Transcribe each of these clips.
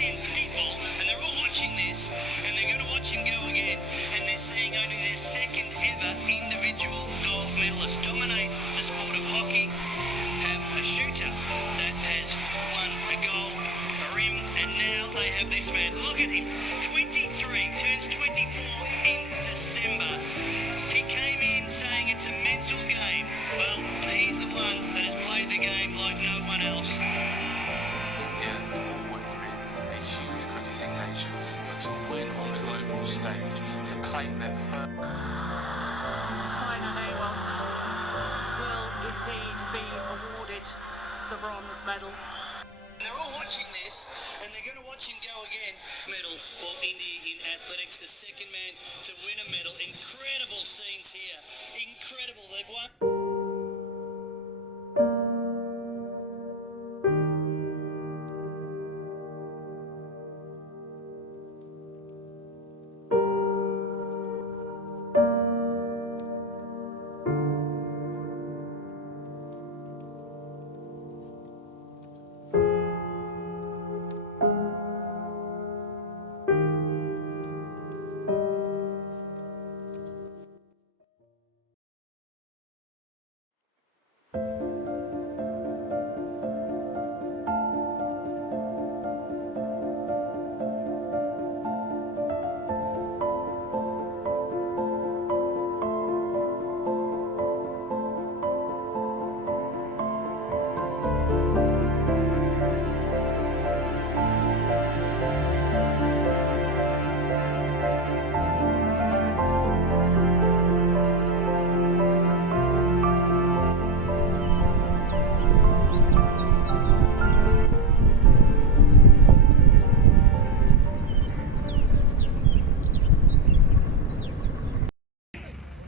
million people, and they're all watching this, and they're going to watch him go again, and they're seeing only their second ever individual gold medalist dominate the sport of hockey, have a shooter that has won a gold, a rim, and now they have this man. Look at him, 23, turns 24 in December. He came in saying it's a mental game. Well, he's the one that has played the game like no one else. It's always been a huge cricketing nation, but to win on the global stage, to claim their first... Saina Nehwal will indeed be awarded the bronze medal. They're all watching this, and they're going to watch him go again. Medal for India in athletics, the second man to win a medal. Incredible scenes here. Incredible. They've won.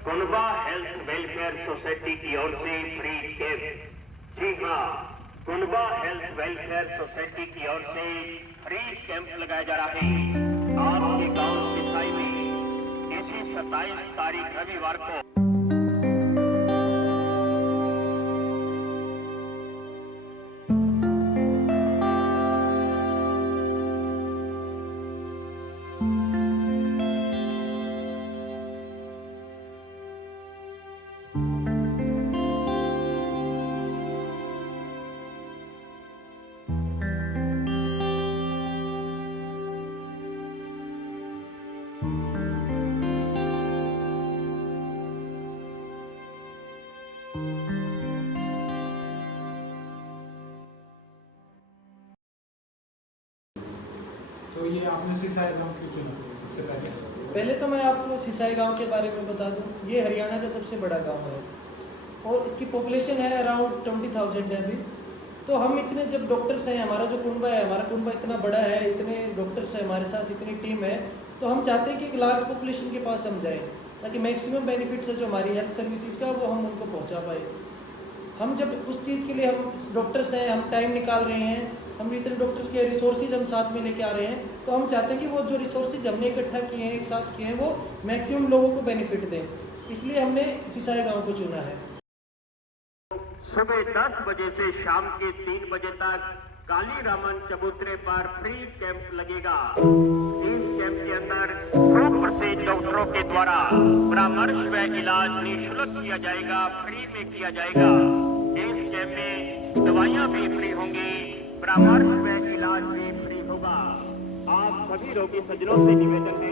कुनबा health welfare society की ओर से free camp. जी हाँ, कुनबा health welfare society की ओर से free camp लगाया जा रहा है आपके गांव सिसाई में इसी 27 तारीख रविवार को। तो ये आपने सिसाई गांव क्यों चुना सबसे पहले? पहले तो मैं आपको सिसाई गांव के बारे में बता दूं, ये हरियाणा का सबसे बड़ा गांव है और इसकी पॉपुलेशन है अराउंड 20,000 है अभी। तो हम इतने जब डॉक्टर्स हैं, हमारा जो कुनबा है, हमारा कुनबा इतना बड़ा है, इतने डॉक्टर्स हैं हमारे साथ, इतनी टीम है, तो हम चाहते हैं कि एक लार्ज पॉपुलेशन के पास हम जाएँ ताकि मैक्सिमम बेनिफिट्स है जो हमारी हेल्थ सर्विसेज का वो हम उनको पहुँचा पाए। हम जब उस चीज़ के लिए हम डॉक्टर्स हैं, हम टाइम निकाल रहे हैं, हम इतने डॉक्टर के रिसोर्सेज हम साथ में लेके आ रहे हैं, तो हम चाहते हैं कि वो जो रिसोर्सेज हमने इकट्ठा किए हैं, एक साथ किए हैं, वो मैक्सिमम लोगों को बेनिफिट दें। इसलिए हमने सिसाई गांव को चुना है। सुबह 10 बजे से शाम के 3 बजे तक काली रामन चबूतरे पर फ्री कैंप लगेगा। इस कैंप के अंदर 100 प्रसिद्ध डॉक्टरों के द्वारा परामर्श व इलाज निःशुल्क किया जाएगा, फ्री में किया जाएगा। इस कैंप में दवाइयाँ भी फ्री होंगी, परामर्श व इलाज भी फ्री होगा। आप सभी रोगी सज्जनों से निवेदन है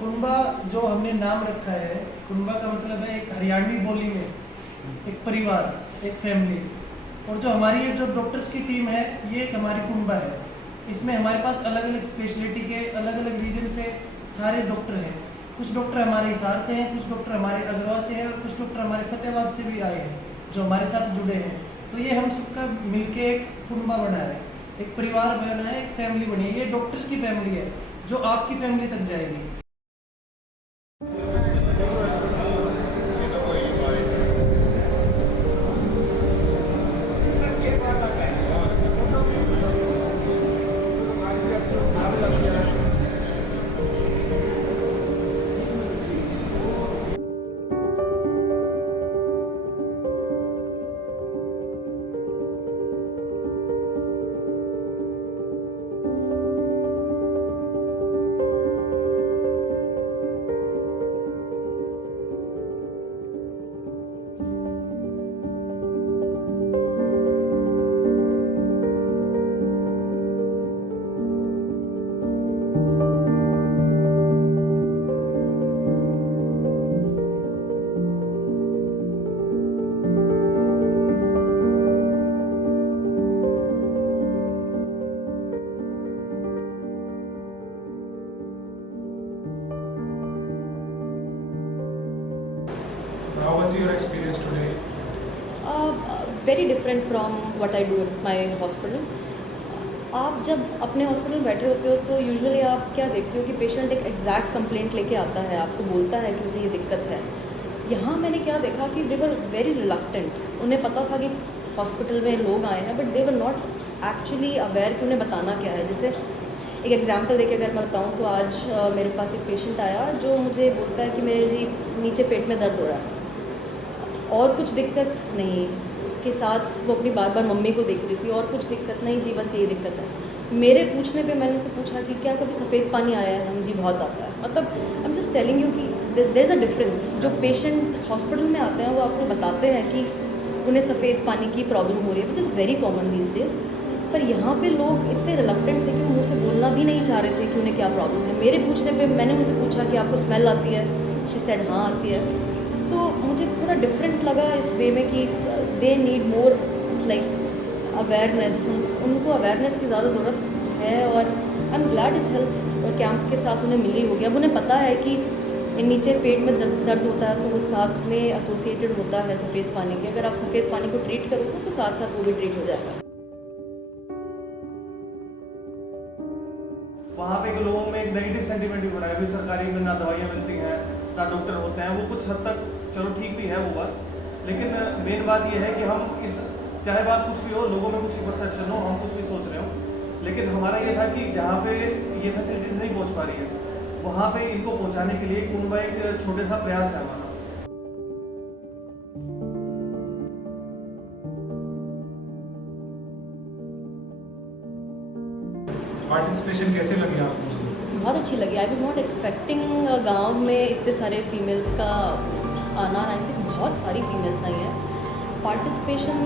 कुनबा जो हमने नाम रखा है, कुनबा का मतलब है एक हरियाणवी बोली में एक परिवार, एक फैमिली। और जो हमारी ये जो डॉक्टर्स की टीम है, ये एक हमारी कुनबा है। इसमें हमारे पास अलग अलग स्पेशलिटी के अलग अलग रीजन से सारे डॉक्टर हैं। कुछ डॉक्टर हमारे हिसार से हैं, कुछ डॉक्टर हमारे अगरवा से हैं और कुछ डॉक्टर हमारे फतेहाबाद से भी आए हैं जो हमारे साथ जुड़े हैं। तो ये हम सबका मिलके एक कुनबा बना है, एक परिवार बना है, एक फैमिली बनी है। ये डॉक्टर्स की फैमिली है जो आपकी फैमिली तक जाएगी। How was your experience today? Very different from what I do at my hospital. आप जब अपने हॉस्पिटल में बैठे होते हो तो यूजुअली आप क्या देखते हो कि पेशेंट एक एग्जैक्ट कंप्लेंट लेके आता है, आपको बोलता है कि उसे ये दिक्कत है. यहाँ मैंने क्या देखा कि दे वर वेरी रिलक्टेंट. उन्हें पता था कि हॉस्पिटल में लोग आए हैं, but they were not actually aware कि उन्हें बताना क्या है. जैसे एक एग्जांपल देके अगर मैं बताऊँ तो आज मेरे पास एक पेशेंट आया जो मुझे बोलता है कि मेरे जी नीचे पेट में दर्द हो रहा है और कुछ दिक्कत नहीं. उसके साथ वो अपनी बार बार मम्मी को देख रही थी और कुछ दिक्कत नहीं जी, बस ये दिक्कत है. मेरे पूछने पे मैंने उनसे पूछा कि क्या कभी सफ़ेद पानी आया है? हम जी बहुत आता है. मतलब I am just telling you कि देयर इज़ अ डिफरेंस. जो पेशेंट हॉस्पिटल में आते हैं वो आपको बताते हैं कि उन्हें सफ़ेद पानी की प्रॉब्लम हो रही है, which is very common these days. पर यहाँ पे लोग इतने रिलक्टेंट थे कि वो मुझसे बोलना भी नहीं चाह रहे थे कि उन्हें क्या प्रॉब्लम है. मेरे पूछने पे मैंने उनसे पूछा कि आपको स्मेल आती है? शी सेड हाँ आती है. तो मुझे थोड़ा डिफरेंट लगा इस वे में कि they need more like awareness. उनको अवेयरनेस की ज़्यादा ज़रूरत है और आई एम ग्लैड इस हेल्थ कैंप के साथ उन्हें मिली हो गया. अब उन्हें पता है कि नीचे पेट में दर्द होता है तो वो साथ में एसोसिएटेड होता है सफ़ेद पानी के. अगर आप सफ़ेद पानी को ट्रीट करोगे तो साथ साथ वो भी ट्रीट हो जाएगा. वहाँ पे के लोगों में एक नेगेटिव सेंटीमेंट भी बना है. अभी सरकारी में ना दवाइयाँ मिलती हैं ना डॉक्टर होते हैं. वो कुछ हद तक चलो ठीक भी है वो बात, लेकिन मेन बात ये है कि हम इस चाहे बात कुछ भी हो, लोगों में कुछ भी परसेप्शन हो, हम कुछ भी सोच रहे हो, लेकिन हमारा ये था कि जहाँ पे ये फैसिलिटीज़ नहीं पहुँच पा रही है वहाँ पे इनको पहुँचाने के लिए कुंभा एक छोटे सा प्रयास है हमारा. पार्टिसिपेशन कैसे लगी आपको? बहुत अच्छी लगी. आई वॉज नॉट एक्सपेक्टिंग गांव में इतने सारे फीमेल्स का आना. आई थिंक बहुत सारी फीमेल्स आई हैं. पार्टिसिपेशन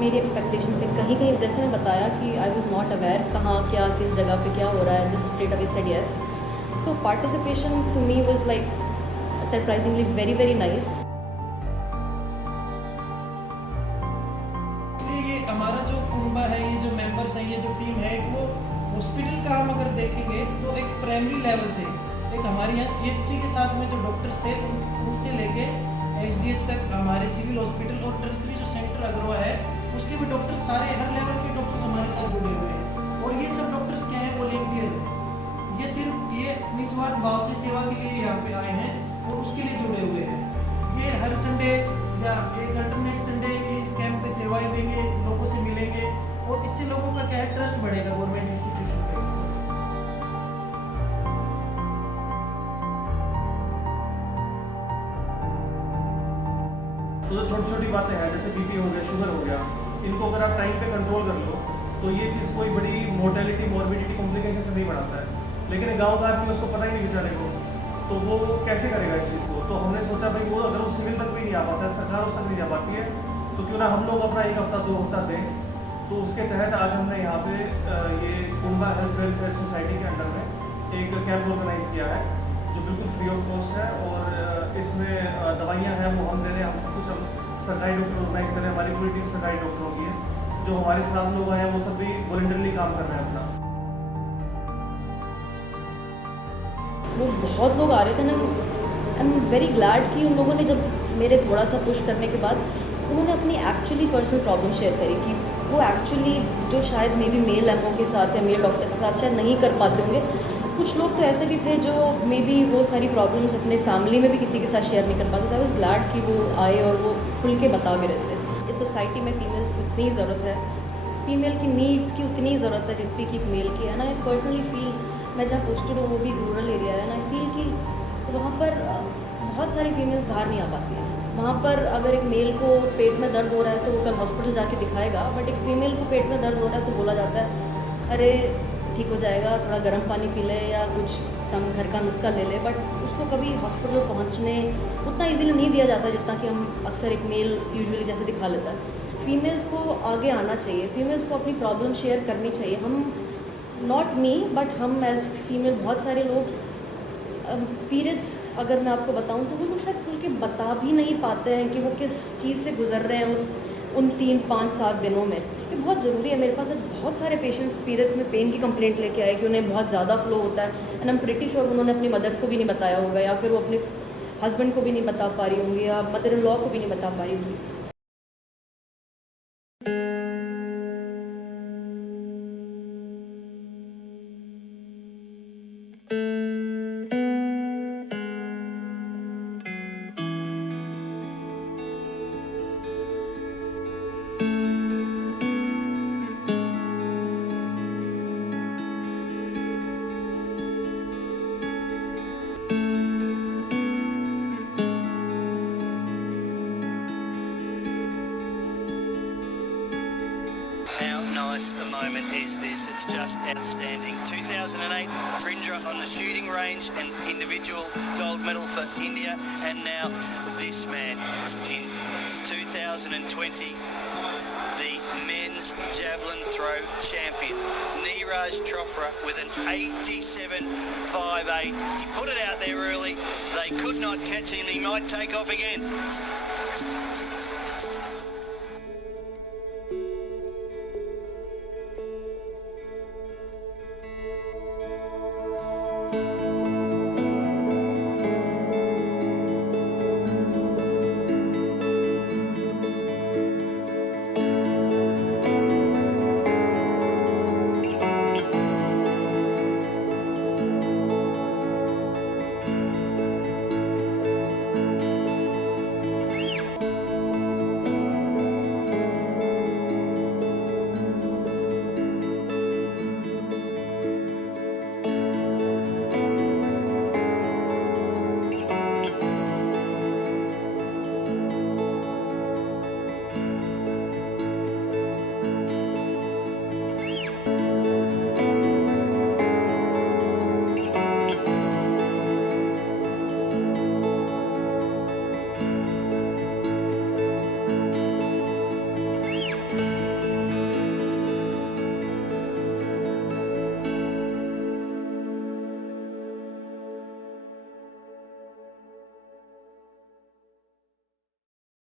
मेरी एक्सपेक्टेशन से कहीं कहीं, जैसे मैं बताया कि आई वॉज नॉट अवेयर कहाँ क्या किस जगह पे क्या हो रहा है, just straight away said yes. तो participation to me was like surprisingly very very nice. ये हमारा जो कुंभा है, ये जो मेंबर्स हैं, ये जो टीम है, वो हॉस्पिटल का हम अगर देखेंगे तो एक प्राइमरी लेवल से एक हमारे यहाँ CHC के साथ में जो डॉक्टर्स थे उनसे लेके HDS तक हमारे सिविल हॉस्पिटल और टर्सरी जो सेंटर अग्रवा है उसके भी डॉक्टर्स, सारे हर लेवल के डॉक्टर्स हमारे साथ जुड़े हुए हैं. और ये सब डॉक्टर्स क्या है, वॉलेंटियर है. ये सिर्फ ये निस्वार्थ भाव से सेवा के लिए यहाँ पे आए हैं और उसके लिए जुड़े हुए हैं. ये हर संडे या एक अल्टरनेट संडे इस कैंप पे सेवाएं देंगे, लोगों से मिलेंगे और इससे लोगों का क्या है, ट्रस्ट बढ़ेगा गवर्नमेंट इंस्टीट्यूशन पे. तो जो छोटी छोटी बातें हैं जैसे BP हो गया, शुगर हो गया, इनको अगर आप टाइम पे कंट्रोल कर लो तो ये चीज़ कोई बड़ी मोर्टेलिटी मॉर्बिडिटी कॉम्प्लिकेशन से नहीं बढ़ाता है. लेकिन गाँव का आदमी उसको पता ही नहीं बेचारे को, तो वो कैसे करेगा इस चीज़ को. तो हमने सोचा भाई वो अगर वो सिविल तक भी नहीं आ पाता है, सरकार उस तक नहीं जा पाती है, तो क्यों ना हम लोग अपना 1 हफ्ता 2 हफ्ता दें. तो उसके तहत आज हमने यहाँ पे ये कुंभा हेल्थ वेलफेयर सोसाइटी के अंडर में एक कैंप ऑर्गेनाइज किया है जो बिल्कुल फ्री ऑफ कॉस्ट है. और इसमें दवाइयाँ हैं वो हम दे रहे हैं. हम सब कुछ हम सरकारी डॉक्टर ऑर्गेनाइज कर रहे हैं. हमारी पूरी टीम सरकारी डॉक्टरों की है. जो हमारे साथ लोग आए हैं वो सब भी वॉलंटरली काम कर रहे हैं अपना. वो बहुत लोग आ रहे थे ना. आई एम वेरी ग्लैड कि उन लोगों ने जब मेरे थोड़ा सा पुश करने के बाद उन्होंने अपनी एक्चुअली पर्सनल प्रॉब्लम शेयर करी कि वो एक्चुअली जो शायद मे बी मेल एमओ के साथ या मेल डॉक्टर के साथ शायद नहीं कर पाते होंगे. कुछ लोग तो ऐसे भी थे जो मे बी वो सारी प्रॉब्लम्स अपने फैमिली में भी किसी के साथ शेयर नहीं कर पाते थे. आई वाज ग्लैड कि वो आए और वो खुल के बता भी रहे थे. इस सोसाइटी में फ़ीमेल्स की उतनी ज़रूरत है, फीमेल की नीड्स की उतनी ज़रूरत है जितनी कि एक मेल की है ना. आई पर्सनली फील, मैं जहाँ पोस्टेड हूँ वो भी रूरल एरिया है ना, आई फील कि वहाँ पर बहुत सारी फीमेल्स बाहर नहीं आ पाती हैं. वहाँ पर अगर एक मेल को पेट में दर्द हो रहा है तो वो कल हॉस्पिटल जाके दिखाएगा, बट एक फ़ीमेल को पेट में दर्द हो रहा है तो बोला जाता है अरे ठीक हो जाएगा, थोड़ा गर्म पानी पी ले या कुछ सम घर का नुस्खा ले ले. बट उसको कभी हॉस्पिटल पहुँचने उतना इजीली नहीं दिया जाता जितना कि हम अक्सर एक मेल यूजुअली जैसे दिखा लेता है. फीमेल्स को आगे आना चाहिए, फीमेल्स को अपनी प्रॉब्लम शेयर करनी चाहिए. हम नॉट मी बट हम एज फीमेल बहुत सारे लोग पीरियड्स अगर मैं आपको बताऊं तो वो लोग शायद खुल के बता भी नहीं पाते हैं कि वो किस चीज़ से गुजर रहे हैं उन 3, 5, 7 दिनों में. ये बहुत ज़रूरी है. मेरे पास बहुत सारे पेशेंट्स पीरियड्स में पेन की कंप्लेंट लेके आए कि उन्हें बहुत ज़्यादा फ्लो होता है and I am pretty sure उन्होंने अपनी मदर्स को भी नहीं बताया होगा या फिर वो अपने हस्बैंड को भी नहीं बता पा रही होंगी या मदर इन लॉ को भी नहीं बता पा रही होंगी। How nice a moment is this? It's just outstanding. 2008, Vrindra on the shooting range and individual gold medal for India, and now this man in 2020, the men's javelin throw champion, Neeraj Chopra, with an 87.58. He put it out there early. They could not catch him. He might take off again.